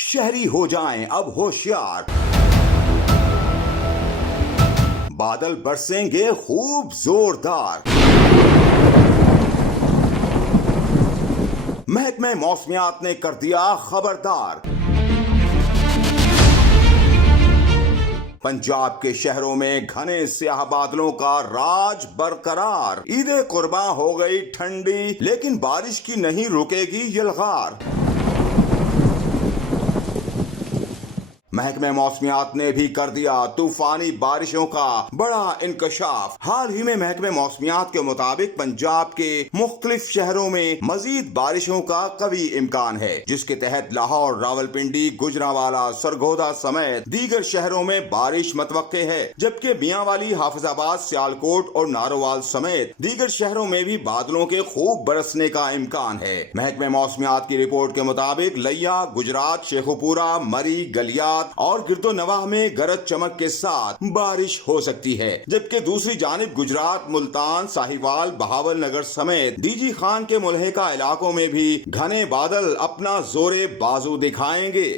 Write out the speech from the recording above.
शहरी हो जाएं अब होशियार, बादल बरसेंगे खूब जोरदार। महकमे मौसमियात ने कर दिया खबरदार। पंजाब के शहरों में घने स्याह बादलों का राज बरकरार। ईद कुर्बां हो गई ठंडी, लेकिन बारिश की नहीं रुकेगी यलगार। महकमे मौसमियात ने भी कर दिया तूफानी बारिशों का बड़ा इंकशाफ। हाल ही में महकमे मौसमियात के मुताबिक पंजाब के मुख्तलिफ शहरों में मजीद बारिशों का कवी इम्कान है, जिसके तहत लाहौर, रावलपिंडी, गुजरांवाला, सरगोदा समेत दीगर शहरों में बारिश मतवक्के है, जबकि मियांवाली, हाफिजाबाद, सियालकोट और नारोवाल समेत दीगर शहरों में भी बादलों के खूब बरसने का इम्कान है। महकमे मौसमियात की रिपोर्ट के मुताबिक लिया, गुजरात, शेखुपुरा, मरी, गलियात और गिरदो नवाह में गरज चमक के साथ बारिश हो सकती है, जबकि दूसरी जानिब गुजरात, मुल्तान, साहिवाल, बहावलनगर समेत डीजी खान के मुल्हिका इलाकों में भी घने बादल अपना जोरे बाजू दिखाएंगे।